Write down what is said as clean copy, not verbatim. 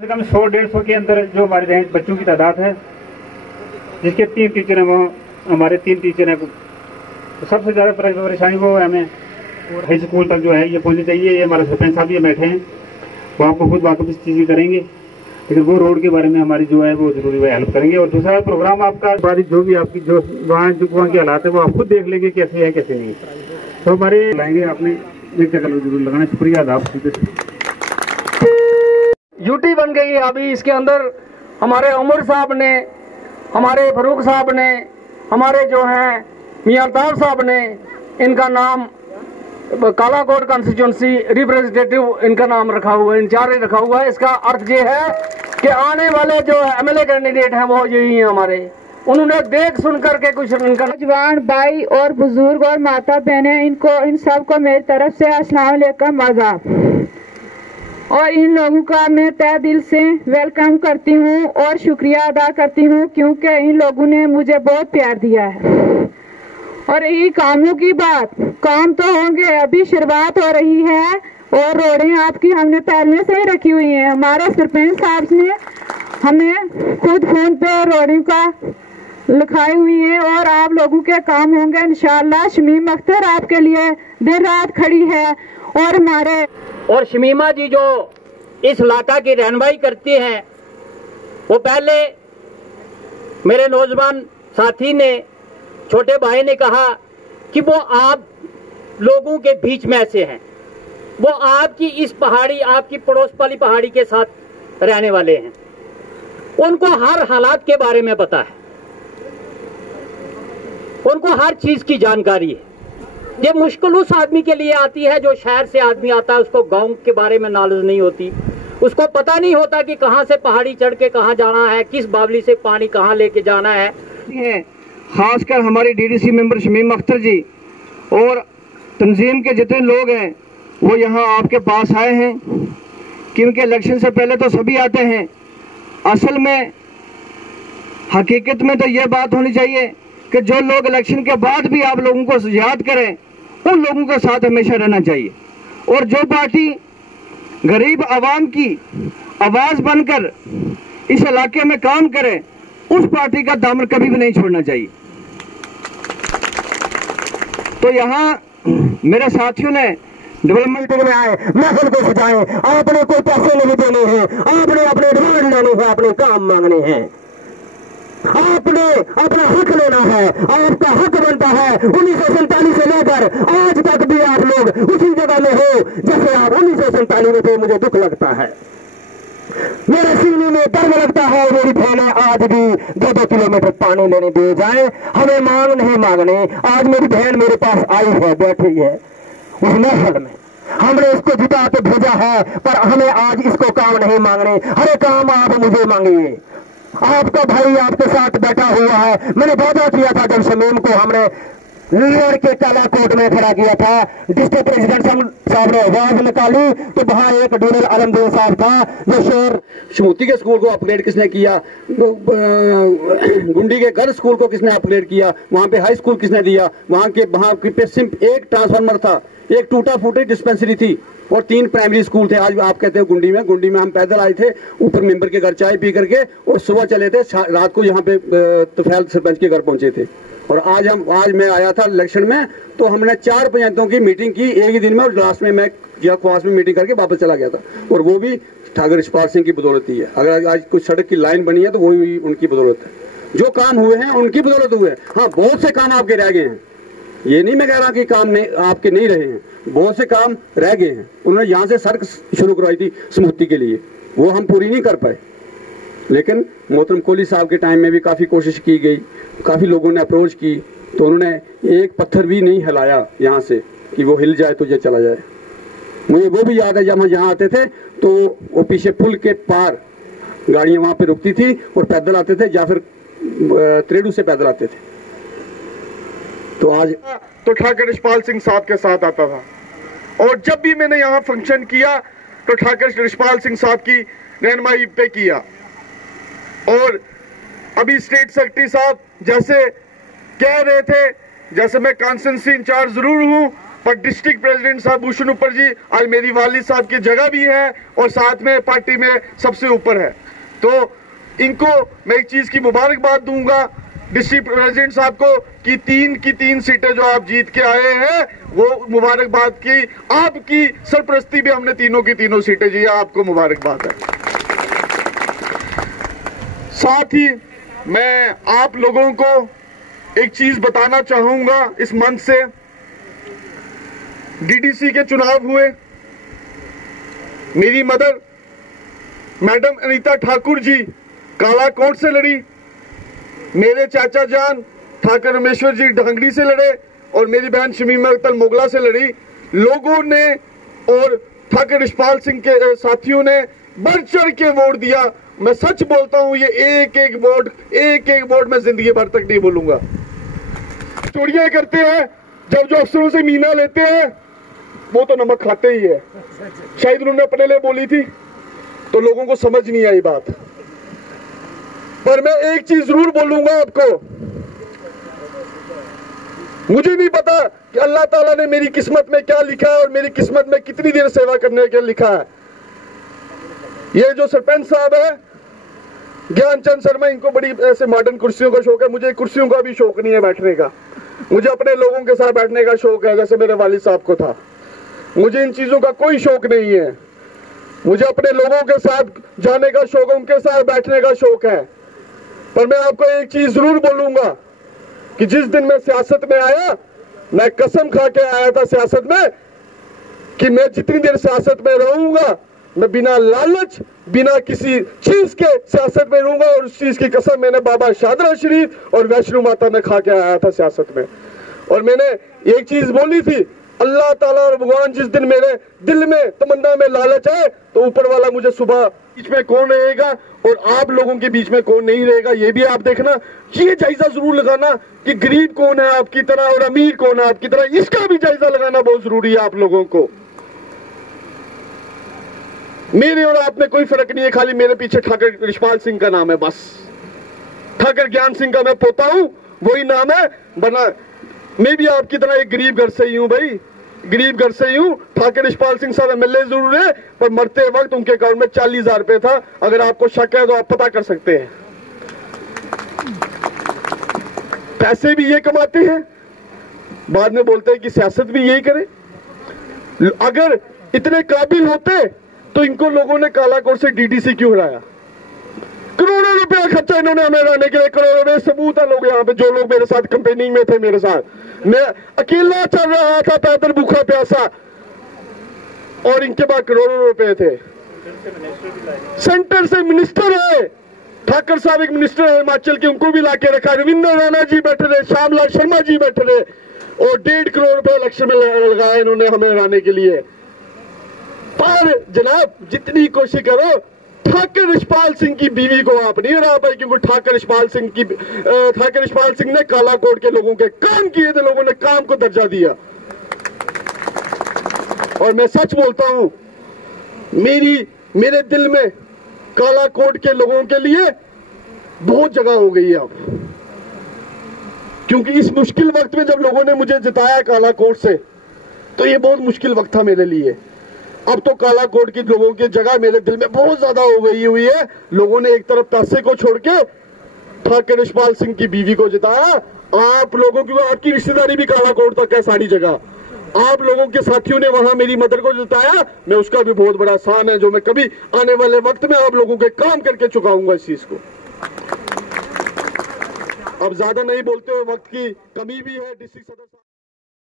कम से कम 100-150 के अंदर जो हमारे रेंज बच्चों की तादाद है, जिसके 3 टीचर हैं, वो हमारे 3 टीचर हैं। तो सबसे ज़्यादा परेशानी वो है हमें हाई स्कूल तक जो है ये पहुँचनी चाहिए। ये हमारे सरपंच साहब ये बैठे हैं, वो आपको खुद वाकफ इस चीज़ करेंगे, लेकिन वो रोड के बारे में हमारी जो है वो जरूरी वो हेल्प करेंगे। और दूसरा प्रोग्राम आपका बारिश जो भी आपकी जो वहाँ की हालात है वो आप खुद देख लेंगे कैसे है कैसे नहीं। तो हमारे लाएंगे आपने एक चक्कर जरूर लगाना। शुक्रिया आपका। यूटी बन गई है अभी। इसके अंदर हमारे उमर साहब ने, हमारे फरूक साहब ने, हमारे जो हैं मियां अल्ताफ साहब ने, इनका नाम कालाकोट कॉन्स्टिट्यूंसी रिप्रेजेंटेटिव इनका नाम रखा हुआ है, इंचार्ज रखा हुआ है। इसका अर्थ ये है कि आने वाले जो एमएलए कैंडिडेट हैं वो यही हैं हमारे। उन्होंने देख सुन करके कुछ इनका जवान भाई और बुजुर्ग और माता बहनें, इनको इन सबको मेरी तरफ से अस्सलाम वालेकुम आदाब। और इन लोगों का मैं तहे दिल से वेलकम करती हूँ और शुक्रिया अदा करती हूँ, क्योंकि इन लोगों ने मुझे बहुत प्यार दिया है। और यही कामों की बात, काम तो होंगे, अभी शुरुआत हो रही है और रोडें आपकी हमने पहले से ही रखी हुई हैं। हमारे सरपंच साहब ने हमें खुद फोन पे रोडें का लिखाई हुई है और आप लोगों के काम होंगे इंशाअल्लाह। शमीम अख्तर आपके लिए दिन रात खड़ी है। और हमारे और शमीमा जी जो इस इलाका की रहनुमाई करती हैं, वो पहले मेरे नौजवान साथी ने, छोटे भाई ने कहा कि वो आप लोगों के बीच में ऐसे हैं, वो आपकी इस पहाड़ी, आपकी पड़ोस वाली पहाड़ी के साथ रहने वाले हैं, उनको हर हालात के बारे में पता है, उनको हर चीज की जानकारी है। ये मुश्किल उस आदमी के लिए आती है जो शहर से आदमी आता है, उसको गांव के बारे में नॉलेज नहीं होती, उसको पता नहीं होता कि कहां से पहाड़ी चढ़ के कहां जाना है, किस बावली से पानी कहां लेके जाना है। खासकर हमारी डीडीसी मेंबर शमीम अख्तर जी और तंजीम के जितने लोग हैं वो यहाँ आपके पास आए हैं, क्योंकि इलेक्शन से पहले तो सभी आते हैं। असल में हकीकत में तो ये बात होनी चाहिए कि जो लोग इलेक्शन के बाद भी आप लोगों को याद करें, उन लोगों के साथ हमेशा रहना चाहिए। और जो पार्टी गरीब आवाम की आवाज बनकर इस इलाके में काम करे, उस पार्टी का दामन कभी भी नहीं छोड़ना चाहिए। तो यहाँ मेरे साथियों ने डेवलपमेंट में आए, महल को सजाए, आपने कोई पैसे नहीं देने हैं, आपने अपने डिमांड लेने हैं, अपने काम मांगने हैं, आपने अपना हक लेना है, आपका हक बनता है। 1947 से लेकर आज तक भी आप लोग उसी जगह में हो जैसे आप 1947 में थे। मुझे दुख लगता है, मेरे सीने में दर्द लगता है। मेरी बहनें आज भी 2-2 किलोमीटर पानी लेने दे जाए, हमें मांग नहीं मांगने। आज मेरी बहन मेरे पास आई है, बैठी है उस महल में, हमने इसको जिता के भेजा है, पर हमें आज इसको काम नहीं मांगने। हर काम आप मुझे मांगिए, आपका भाई आपके साथ बैठा हुआ है। मैंने वादा किया था जब शमीम को हमने न्यूयॉर्क के कालाकोट में खड़ा किया था, डिस्ट्रिक्ट प्रेसिडेंट साहब ने आवाज निकाली तो वहां एक डोनल आलमदीन साहब था जो शेर शमूती के स्कूल को अपग्रेड किसने किया, गुंडी के घर स्कूल को किसने अपग्रेड किया, वहां पे हाई स्कूल किसने दिया, वहां पे सिर्फ एक ट्रांसफार्मर था, एक टूटा फूटी डिस्पेंसरी थी और 3 प्राइमरी स्कूल थे। आज आप कहते हो गुंडी में हम पैदल आए थे, ऊपर मेंबर के घर चाय पी करके, और सुबह चले थे, रात को यहाँ पे तुफैल सरपंच के घर पहुंचे थे। और आज मैं आया था इलेक्शन में, तो हमने 4 पंचायतों की मीटिंग की एक ही दिन में, और लास्ट में मैं ख्वास में मीटिंग करके वापस चला गया था। और वो भी ठाकुर यशपाल सिंह की बदौलत ही है। अगर आज कुछ सड़क की लाइन बनी है तो वो भी उनकी बदौलत है। जो काम हुए हैं उनकी बदौलत हुए हैं। हाँ, बहुत से काम आपके रह गए हैं, ये नहीं मैं कह रहा कि काम नहीं आपके नहीं रहे हैं, बहुत से काम रह गए हैं। उन्होंने यहाँ से सड़क शुरू करवाई थी स्मूति के लिए, वो हम पूरी नहीं कर पाए, लेकिन मोहतरम कोहली साहब के टाइम में भी काफ़ी कोशिश की गई, काफ़ी लोगों ने अप्रोच की, तो उन्होंने एक पत्थर भी नहीं हिलाया यहाँ से कि वो हिल जाए तो ये चला जाए। मुझे वो भी याद है जब हम यहाँ आते थे तो वो पीछे पुल के पार गाड़ियाँ वहाँ पे रुकती थी और पैदल आते थे, या फिर त्रेडू से पैदल आते थे। तो आज तो ठाकुर यशपाल सिंह साहब के साथ आता था, और जब भी मैंने यहाँ फंक्शन किया तो ठाकुर यशपाल सिंह साहब की रहनुमाई पे किया। और अभी स्टेट सेक्रेटरी साहब जैसे कह रहे थे, जैसे मैं कॉन्स्टिट्यूंसी इंचार्ज जरूर हूँ, पर डिस्ट्रिक्ट प्रेसिडेंट साहब भूषण ऊपर जी आज मेरी वालिद साहब की जगह भी है और साथ में पार्टी में सबसे ऊपर है। तो इनको मैं एक चीज की मुबारकबाद दूंगा डिस्ट्रिक्ट प्रेसिडेंट साहब को कि की तीन सीटें जो आप जीत के आए हैं वो मुबारकबाद की, आपकी सरपरस्ती भी हमने तीनों की तीनों सीटें जी, आपको मुबारकबाद है। साथ ही मैं आप लोगों को एक चीज बताना चाहूंगा इस मंच से, डीडीसी के चुनाव हुए, मेरी मदर मैडम अनीता ठाकुर जी कालाकोट से लड़ी, मेरे चाचा जान ठाकर रमेश्वर जी ढंगड़ी से लड़े और मेरी बहन शमीमा अख्तर मोगला से लड़ी। लोगों ने और ठाकर यशपाल सिंह के साथियों ने बढ़ चढ़ के वोट दिया। मैं सच बोलता हूं, ये एक एक वोट मैं जिंदगी भर तक नहीं भूलूंगा। चोरियां करते हैं, जब जो अफसरों से मीना लेते हैं वो तो नमक खाते ही है। शायद उन्होंने अपने लिए बोली थी तो लोगों को समझ नहीं आई बात, पर मैं एक चीज जरूर बोलूंगा आपको, मुझे नहीं पता कि अल्लाह ताला ने मेरी किस्मत में क्या लिखा है और मेरी किस्मत में कितनी देर सेवा करने के लिखा है। ये जो सरपंच साहब है ज्ञानचंद शर्मा, इनको बड़ी ऐसे मॉडर्न कुर्सियों का शौक है, मुझे कुर्सियों का भी शौक नहीं है बैठने का, मुझे अपने लोगों के साथ बैठने का शौक है जैसे मेरे वालिद साहब को था। मुझे इन चीजों का कोई शौक नहीं है, मुझे अपने लोगों के साथ जाने का शौक है, उनके साथ बैठने का शौक है। पर मैं आपको एक चीज जरूर बोलूंगा कि जिस दिन मैं सियासत में आया, मैं कसम खा के आया था सियासत में कि मैं जितनी देर सियासत में रहूंगा मैं बिना लालच बिना किसी चीज के सियासत में रहूंगा, और उस चीज की कसम मैंने बाबा शादरा शरीफ और वैष्णो माता में खा के आया था सियासत में। और मैंने एक चीज बोली थी, अल्लाह ताला और भगवान जिस दिन मेरे दिल में तमन्ना में लालच है तो ऊपर वाला मुझे सुबह बीच में कौन रहेगा और आप लोगों के बीच में कौन नहीं रहेगा, ये भी आप देखना। ये जायजा जरूर लगाना कि गरीब कौन है आपकी तरह और अमीर कौन है आपकी तरह, इसका भी जायजा लगाना बहुत जरूरी है आप लोगों को। मेरे और आप में कोई फर्क नहीं है, खाली मेरे पीछे ठाकर यशपाल सिंह का नाम है बस। ठाकर ज्ञान सिंह का मैं पोता हूं, वही नाम है, वरना मैं भी आपकी तरह एक गरीब घर से ही हूं भाई, गरीब घर से ही हूं। ठाकर यशपाल सिंह साहब एमएलए जरूर है, पर मरते वक्त उनके अकाउंट में 40,000 रुपए था। अगर आपको शक है तो आप पता कर सकते हैं। पैसे भी ये कमाते हैं, बाद में बोलते हैं कि सियासत भी यही करे। अगर इतने काबिल होते तो इनको लोगों ने कालाकोट से डीडीसी क्यों हराया? करोड़ों रुपया खर्चा इन्होंने हमें हराने के लिए, करोड़ों में सबूत है लोग यहाँ पे, जो लोग मेरे साथ कंपेनिंग में थे, मेरे साथ मैं अकेला चल रहा था पैदल भूखा प्यासा, और इनके पास करोड़ों रुपए थे। सेंटर से मिनिस्टर है ठाकर साहब, एक मिनिस्टर है हिमाचल के, उनको भी लाके रखा। रविंद्र राणा जी बैठे रहे, श्यामलाल शर्मा जी बैठे रहे, और 1.5 करोड़ रुपए इलेक्शन में लगाया इन्होंने हमें हराने के लिए। पर जनाब जितनी कोशिश करो, ठाकर यशपाल सिंह की बीवी को आप नहीं हरा पाए, क्योंकि ठाकर यशपाल सिंह ने कालाकोट के लोगों के काम किए थे, लोगों ने काम को दर्जा दिया। और मैं सच बोलता हूं, मेरे दिल में कालाकोट के लोगों के लिए बहुत जगह हो गई है अब, क्योंकि इस मुश्किल वक्त में जब लोगों ने मुझे जिताया कालाकोट से, तो ये बहुत मुश्किल वक्त था मेरे लिए। अब तो कालाकोट के लोगों की जगह मेरे दिल में बहुत ज्यादा हो गई हुई है। लोगों ने एक तरफ पैसे को छोड़ के ठाकर यशपाल सिंह की बीवी को जिताया। आप लोगों की, आपकी रिश्तेदारी भी कालाकोट तक है सारी जगह। आप लोगों के साथियों ने वहां मेरी मदर को जिताया, मैं उसका भी बहुत बड़ा एहसान है, जो मैं कभी आने वाले वक्त में आप लोगों के काम करके चुकाऊंगा इस चीज को। अब ज्यादा नहीं बोलते हुए, वक्त की कमी भी है। डिस्ट्रिक्ट सदस्य